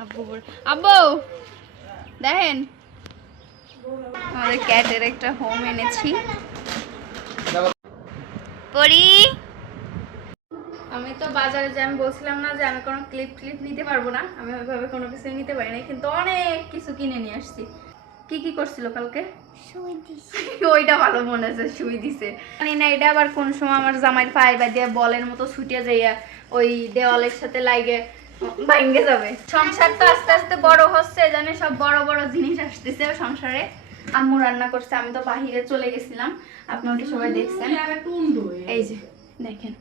আব্বু আব্বু! দেখেন। আমাদের ক্যাটের একটা হোম এনেছি। পরি! আমি তো বাজারে যে আমি বলছিলাম না যে আমি কোনো ক্লিপ ক্লিপ নিতে পারব না আমি ওইভাবে কোনো কিছু নিতে পারি না কিন্তু অনেক কিছু কিনে নিয়ে আসছি। কি কি করছিল কালকে? ওইটা ভালো মনে আছে শুই দিছে। জানি না এটা আবার কোন সময় আমার জামাইয়ের পায়ে বা দিয়ে বলের মতো ছুটিয়ে যাইয়া ওই দেওয়ালের সাথে লাগে ভাঙ্গে যাবে। সংসার তো আস্তে আস্তে বড় হচ্ছে জানে সব বড় বড় জিনিস আসতেছে সংসারে। আম্মু রান্না করছে আমি তো বাহিরে চলে গেছিলাম। সবাই দেখছেন। এই যে দেখেন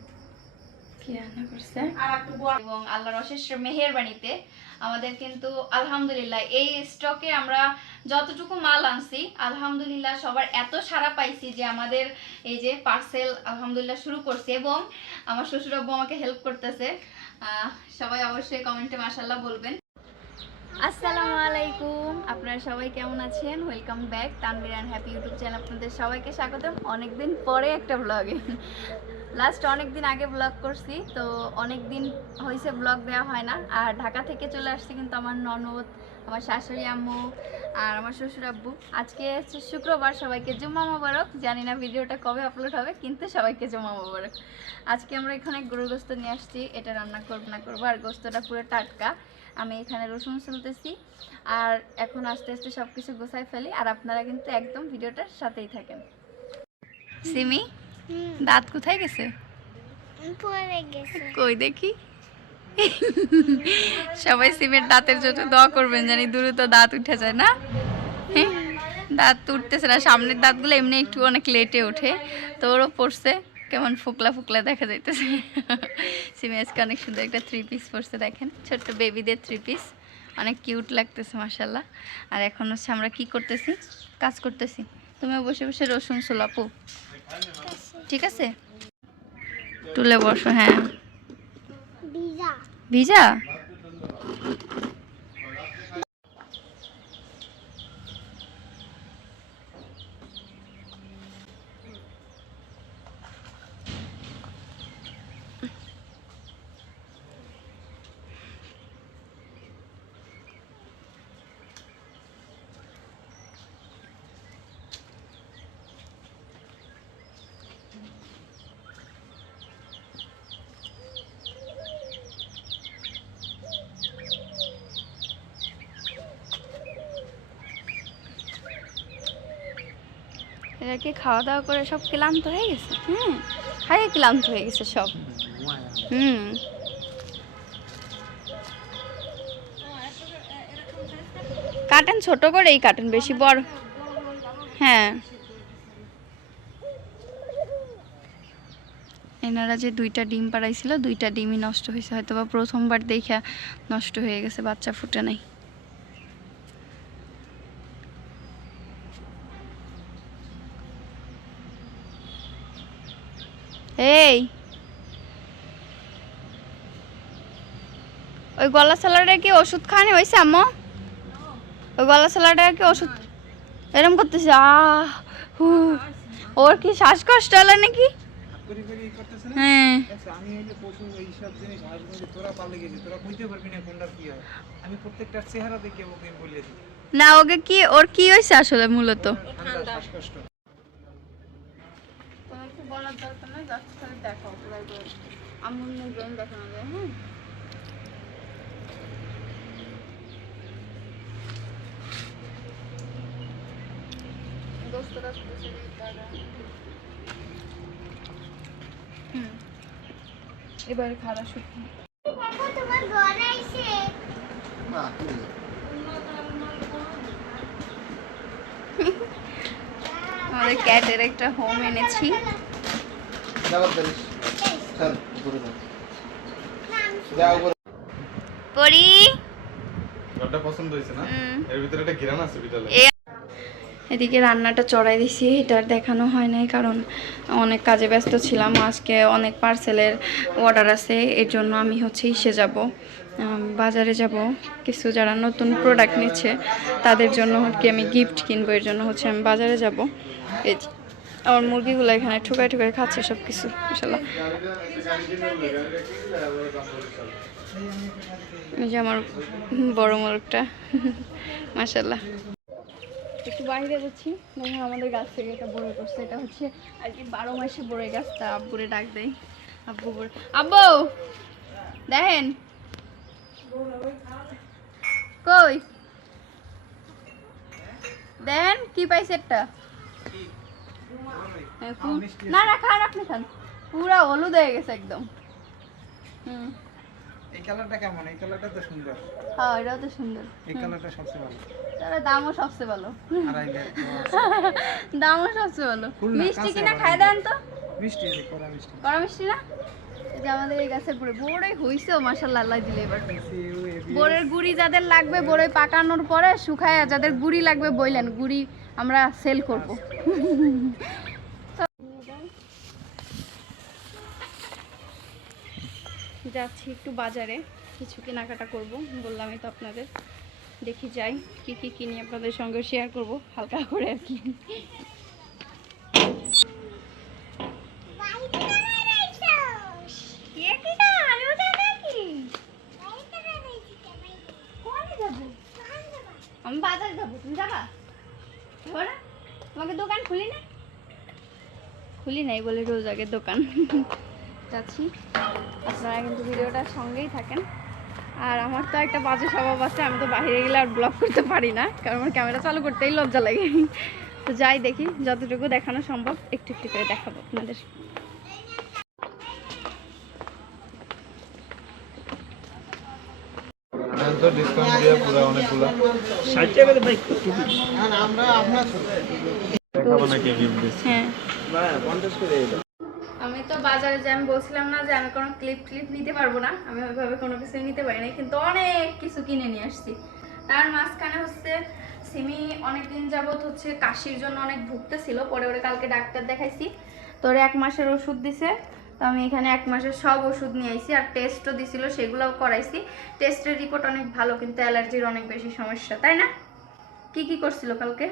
কি রান্না করছে। এবং আল্লাহর অশেষ মেহেরবাণীতে আমাদের কিন্তু আলহামদুলিল্লাহ এই স্টকে আমরা যতটুকু মাল আনছি আলহামদুলিল্লাহ সবার এত সারা পাইছি যে আমাদের এই যে পার্সেল আলহামদুলিল্লাহ শুরু করছে। এবং আমার শ্বশুর আব্বু আমাকে হেল্প করতেছে। সবাই অবশ্যই কমেন্টে মাসাল্লাহ বলবেন। আসসালামু আলাইকুম। আপনারা সবাই কেমন আছেন? Welcome back Tanvir and happy YouTube channel আপনাদের সবাইকে স্বাগতম। অনেকদিন পরে একটা ব্লগে লাস্ট অনেক দিন আগে ব্লগ করছি, তো অনেক দিন হয়েছে ব্লগ দেওয়া হয় না। আর ঢাকা থেকে চলে আসছে কিন্তু আমার ননদ, আমার শাশুড়ি আম্মু আর আমার শ্বশুর আব্বু। আজকে শুক্রবার সবাইকে জুম্মা মোবারক। জানি না ভিডিওটা কবে আপলোড হবে কিন্তু সবাইকে জুম্মা মোবারক। আজকে আমরা এখানে গরুর গোস্ত নিয়ে আসছি। এটা রান্না করব না করব আর গোস্তটা পুরো টাটকা। আমি এখানে রসুন চলতেছি আর এখন আস্তে আস্তে সব কিছু গোছাই ফেলি আর আপনারা কিন্তু একদম ভিডিওটার সাথেই থাকেন। সিমি দাঁত কোথায় গেছে। কই দেখি। সবাই সিমের দাঁতের জন্য দোয়া করবেন জানি দ্রুত দাঁত উঠে যায়, না? দাঁত উঠতেছে না, সামনের দাঁতগুলো এমনি একটু অনেক লেটে ওঠে, তো ওরও পড়ছে, কেমন ফুকলা ফুকলা দেখা যাইতেছে। সিমে আজকে অনেক সুন্দর একটা থ্রি পিস পরছে দেখেন, ছোট্ট বেবিদের থ্রি পিস অনেক কিউট লাগতেছে মাসাল্লাহ আর এখন হচ্ছে আমরা কি করতেছি? কাজ করতেছি। তুমিও বসে বসে রসুন সোলাপু ঠিক আছে? তুলে বসো হ্যাঁ। ভিজা কি খাওয়া দাওয়া করে সব ক্লান্ত হয়ে গেছে, হুম? হাই ক্লান্ত হয়ে গেছে সব। হুম। কাটেন ছোট করেই কাটেন বেশি বড়। হ্যাঁ। এনারা যে দুইটা ডিম পাড়াইছিল, দুইটা ডিমই নষ্ট হয়েছে। হয়তো বা প্রথমবার দেখা নষ্ট হয়ে গেছে, বাচ্চা ফুটে নাই। এই। ওই গলা সালাডে কি ওষুধ খাওয়ানি হয়েছে আম্মু? ওই গলা সালাডে কি ওষুধ এরম করতেছে আহ হু। ওর কি শ্বাসকষ্ট হলো নাকি? হ্যাঁ। না কোনটা কি হয় আমি প্রত্যেকটার চেহারা দেখে ওকে কি ওর কি হয়েছে আসলে মূলত? বলার দরকার নেই জাস্ট খালি দেখাও পুরাই করে। মুখ দেখানো যায় হ্যাঁ দোস্তরা হুম। এবার খাওয়া শুকনো দেখো তোমার ঘর আইছে। আমাদের ক্যাটের একটা হোম এনেছি। পরি পছন্দ হয়েছে না? এর ভিতরে একটা ঘিরান আছে এদিকে রান্নাটা চড়াই দিছি এটা আর দেখানো হয় নাই কারণ অনেক কাজে ব্যস্ত ছিলাম। আজকে অনেক পার্সেলের অর্ডার আছে এর জন্য আমি হচ্ছে ইসে যাব বাজারে যাব। কিছু যারা নতুন প্রোডাক্ট নিচ্ছে তাদের জন্য আর কি আমি গিফট কিনবো এর জন্য হচ্ছে আমি বাজারে যাব। এই আমার মুরগিগুলো এখানে ঠুকাই ঠুকাই খাচ্ছে সব কিছু যে আমার বড় মোরগটা মাসাল্লাহ একটু বাইরে যাচ্ছি দেখুন আমাদের গাছ থেকে এটা বড় করছে এটা হচ্ছে আর কি বারো মাসে বড়ে গাছটা আব্বুরে ডাক দেয়। আব্বু বলে, আব্বু! দেখেন। কই? দেন, কি পাইছে একটা? না না খান আপনি খান পুরা হলুদ হয়ে গেছে একদম। হুম। এই কালারটা কেমন? এই কালারটা তো সুন্দর। হ্যাঁ এটাও তো সুন্দর। এই কালারটা সবচেয়ে ভালো। তাহলে দামও সবচেয়ে ভালো। দামও সবচেয়ে ভালো। মিষ্টি কিনা খাই দেন তো। মিষ্টি কড়া মিষ্টি। কড়া মিষ্টি না? এই যে আমাদের এই গাছের গুড়ি বড়ই হইছেও মাসাল্লাহ আল্লাহ দিলে এবার। বোরের গুড়ি যাদের লাগবে বড়ই পাকানোর পরে শুকায় যাদের গুড়ি লাগবে বইলেন গুড়ি আমরা সেল করব। যাচ্ছি একটু বাজারে কিছু কেনাকাটা করব বললামই তো আপনাদের। দেখি যাই কি কি কিনি আপনাদের সঙ্গে শেয়ার করব হালকা করে আর কি বাড়িতে দাঁড়াইছো বাড়িতে দাঁড়াইছি কেমন কোথায় যাব আমি বাজারে যাব তুমি যাবা যাব না তোমাকে দোকান খুলি না খুলি নাই বলে রোজ আগের দোকান। যাচ্ছি। আপনারা কিন্তু ভিডিওটার সঙ্গেই থাকেন। আর আমার তো একটা বাজে স্বভাব আছে আমি তো বাইরে গেলে আর ব্লগ করতে পারি না কারণ আমার ক্যামেরা চালু করতেই লজ্জা লাগে। তো যাই দেখি যতটুকু দেখানো সম্ভব একটু একটু করে দেখাবো আপনাদের। তো ডিসকাউন্ট দিয়ে পুরো অনেকগুলো দেখাবো নাকি গিফট দিচ্ছি হ্যাঁ। আমি তো বাজারে যে আমি বলছিলাম না যে আমি কোনো ক্লিপ ক্লিপ নিতে পারব না, আমি ওইভাবে কোনো কিছু নিতে পারি না কিন্তু অনেক কিছু কিনে নিয়ে আসছি। তার মাঝখানে হচ্ছে, সিমি অনেকদিন যাবত হচ্ছে কাশির জন্য অনেক ভুগতেছিল, পরে ওরে কালকে ডাক্তার দেখাইছি। তোর এক মাসের ওষুধ দিছে, তো আমি এখানে এক মাসের সব ওষুধ নিয়ে আইছি, আর টেস্টও দিছিল, সেগুলোও করাইছি। টেস্টের রিপোর্ট অনেক ভালো, কিন্তু অ্যালার্জির অনেক বেশি সমস্যা, তাই না? কি কি করছিল কালকে?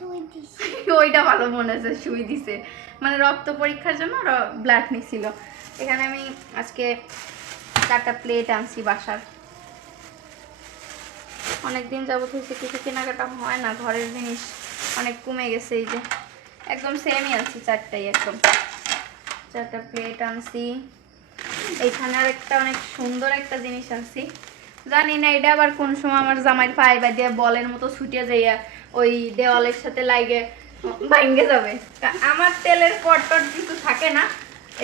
ওইটা ভালো মনে আছে সুই দিছে। মানে রক্ত পরীক্ষার জন্য ব্লাড নিছিল। এখানে আমি আজকে চারটা প্লেট আনছি বাসার। অনেকদিন যাবত হয়েছে কিছু কেনাকাটা হয় না ঘরের জিনিস অনেক কমে গেছে এই যে। একদম সেমই আনছি চারটাই একদম। চারটা প্লেট আনছি। এইখানে আর একটা অনেক সুন্দর একটা জিনিস আনছি। জানি না এটা আবার কোন সময় আমার জামাইয়ের পায়ে বা দিয়ে বলের মতো ছুটে যাইয়া ওই দেওয়ালের সাথে লাগে ভাঙ্গে যাবে। তা আমার তেলের পটট কিছু থাকে না।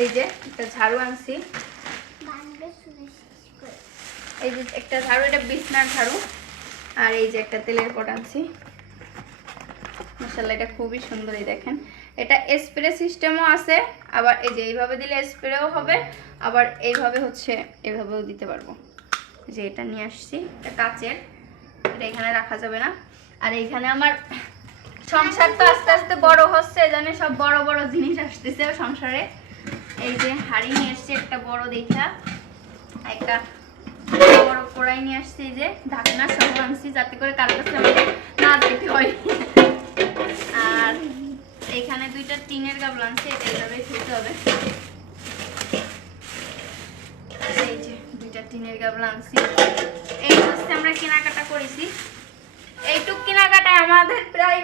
এই যে একটা ঝাড়ু আনছি। এই যে একটা ঝাড়ু এটা বিছনার ঝাড়ু। আর এই যে একটা তেলের পট আনছি। মশালা এটা খুবই সুন্দর এই দেখেন। এটা স্প্রে সিস্টেমও আছে আবার এই যে এইভাবে দিলে স্প্রেও হবে আবার এইভাবে হচ্ছে এইভাবেও দিতে পারব। যে এটা নিয়ে আসছি, এটা কাচের, এটা এখানে রাখা যাবে না। আর এইখানে আমার সংসার তো আস্তে আস্তে বড় হচ্ছে জানে সব বড় বড় জিনিস আসতেছে সংসারে। এই যে হাড়ি নিয়ে এসছি একটা বড় দেখা, একটা বড় কড়াই নিয়ে আসছি, এই যে ঢাকনা সহ আনছি, যাতে করে কার কাছে আমাকে না যেতে হয়। আর এখানে দুইটা টিনের গাবলা আনছি, এটা এইভাবে খেতে হবে এই যে দুইটা টিনের গাবলা আনছি। এই হচ্ছে আমরা কেনাকাটা করেছি। এইটুক কেনাকাটায় আমাদের প্রায়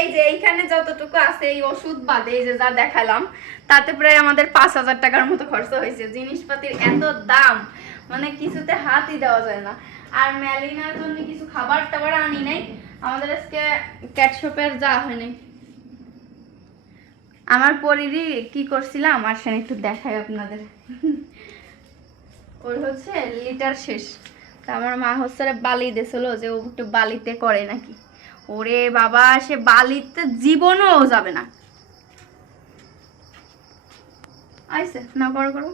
এই যে এইখানে যতটুকু আছে এই ওষুধ বাদে যে যা দেখালাম, তাতে প্রায় আমাদের পাঁচ হাজার টাকার মতো খরচা হয়েছে। জিনিসপাতির এত দাম মানে কিছুতে হাতই দেওয়া যায় না। আর ম্যালিনার জন্য কিছু খাবার টাবার আনি নাই। আমাদের আজকে ক্যাট শপের যাওয়া হয়নি। আমার পরিরই কি করছিলাম আসেন একটু দেখাই আপনাদের। ওর হচ্ছে লিটার শেষ। তা আমার মা হচ্ছে বালি দিয়েছিল যে ও একটু বালিতে করে নাকি। ওরে বাবা সে বালিতে জীবনও যাবে না। আইসে না করো। করো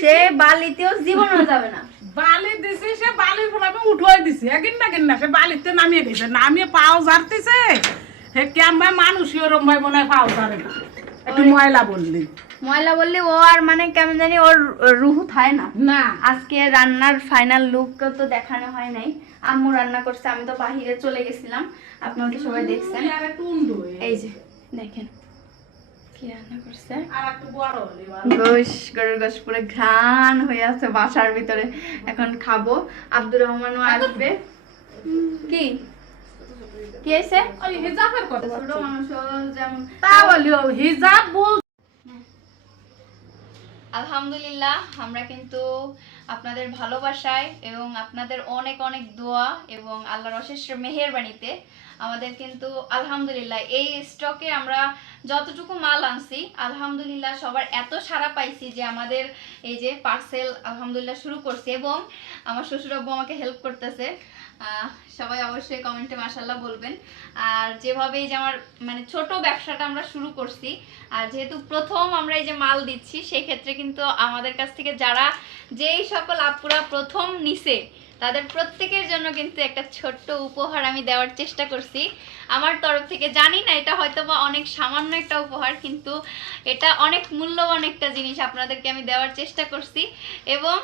সে বালিতেও জীবনও যাবে না। বালি দিছি সে বালির ফলাপে উঠোয় দিছি। একদিন না কিন না সে বালিতে নামিয়ে গেছে নামিয়ে পাও ঝাড়তেছে। হে কেমন মানুষই ওরম ভাই মনে হয় পাও ঝাড়ে না। একটু ময়লা বললি। ময়লা বললে ও আর মানে কেমন জানি ওর রুহু থায় না। না। আজকে রান্নার ফাইনাল লুক তো দেখানো হয় নাই। আম্মু রান্না করছে আমি তো বাহিরে চলে গেছিলাম। আপনারা তো সবাই দেখছেন। এই যে। দেখেন কি রান্না করছে। গোশ গরুর গোশ পুরো ঘ্রাণ হয়ে আছে বাসার ভিতরে। এখন খাব। আব্দুর রহমানও আসবে। কি? কি? হয়েছে? ওই হিজাবের কথা। ছোট মানুষও যেমন তা বলিও হিজাব বল আলহামদুলিল্লাহ, আমরা কিন্তু আপনাদের ভালোবাসায় এবং আপনাদের অনেক অনেক দোয়া এবং আল্লাহর অশেষ মেহেরবাণীতে আমাদের কিন্তু আলহামদুলিল্লাহ, এই স্টকে আমরা যতটুকু মাল আনছি, আলহামদুলিল্লাহ সবার এত সাড়া পাইছি যে আমাদের এই যে পার্সেল আলহামদুলিল্লাহ শুরু করছি এবং আমার শ্বশুরাব্বু আমাকে হেল্প করতেছে। সবাই অবশ্যই কমেন্টে মাসাল্লাহ বলবেন। আর যেভাবে এই যে আমার মানে ছোট ব্যবসাটা আমরা শুরু করছি, আর যেহেতু প্রথম আমরা এই যে মাল দিচ্ছি, সেক্ষেত্রে কিন্তু আমাদের কাছ থেকে যারা যেই সকল আপুরা প্রথম নিছে, তাদের প্রত্যেকের জন্য কিন্তু একটা ছোট্ট উপহার আমি দেওয়ার চেষ্টা করছি। আমার তরফ থেকে জানি না, এটা হয়তো বা অনেক সামান্য একটা উপহার, কিন্তু এটা অনেক মূল্যবান একটা জিনিস আপনাদেরকে আমি দেওয়ার চেষ্টা করছি। এবং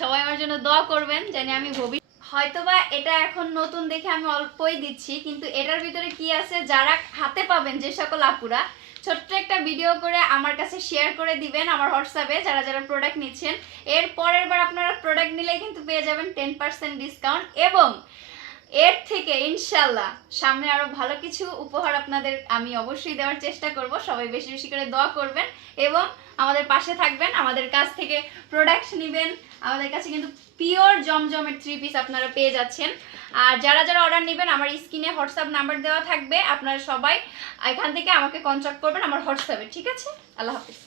সবাই আমার জন্য দোয়া করবেন জানি আমি ভবিষ্যৎ হয়তোবা এটা এখন নতুন দেখে আমি অল্পই দিচ্ছি, কিন্তু এটার ভিতরে কি আছে যারা হাতে পাবেন যে সকল আপুরা, ছোট্ট একটা ভিডিও করে আমার কাছে শেয়ার করে দিবেন আমার হোয়াটসঅ্যাপে যারা যারা প্রোডাক্ট নিচ্ছেন। এর পরের বার আপনারা প্রোডাক্ট নিলে কিন্তু পেয়ে যাবেন টেন পার্সেন্ট ডিসকাউন্ট এবং এর থেকে ইনশাল্লাহ সামনে আরও ভালো কিছু উপহার আপনাদের আমি অবশ্যই দেওয়ার চেষ্টা করব। সবাই বেশি বেশি করে দোয়া করবেন এবং আমাদের পাশে থাকবেন, আমাদের কাছ থেকে প্রোডাক্ট নেবেন। আমাদের কাছে কিন্তু পিওর জমজমের থ্রি পিস আপনারা পেয়ে যাচ্ছেন। আর যারা যারা অর্ডার নেবেন, আমার স্ক্রিনে হোয়াটসঅ্যাপ নাম্বার দেওয়া থাকবে। আপনারা সবাই এখান থেকে আমাকে কন্ট্যাক্ট করবেন আমার হোয়াটসঅ্যাপে, ঠিক আছে? আল্লাহ হাফিজ।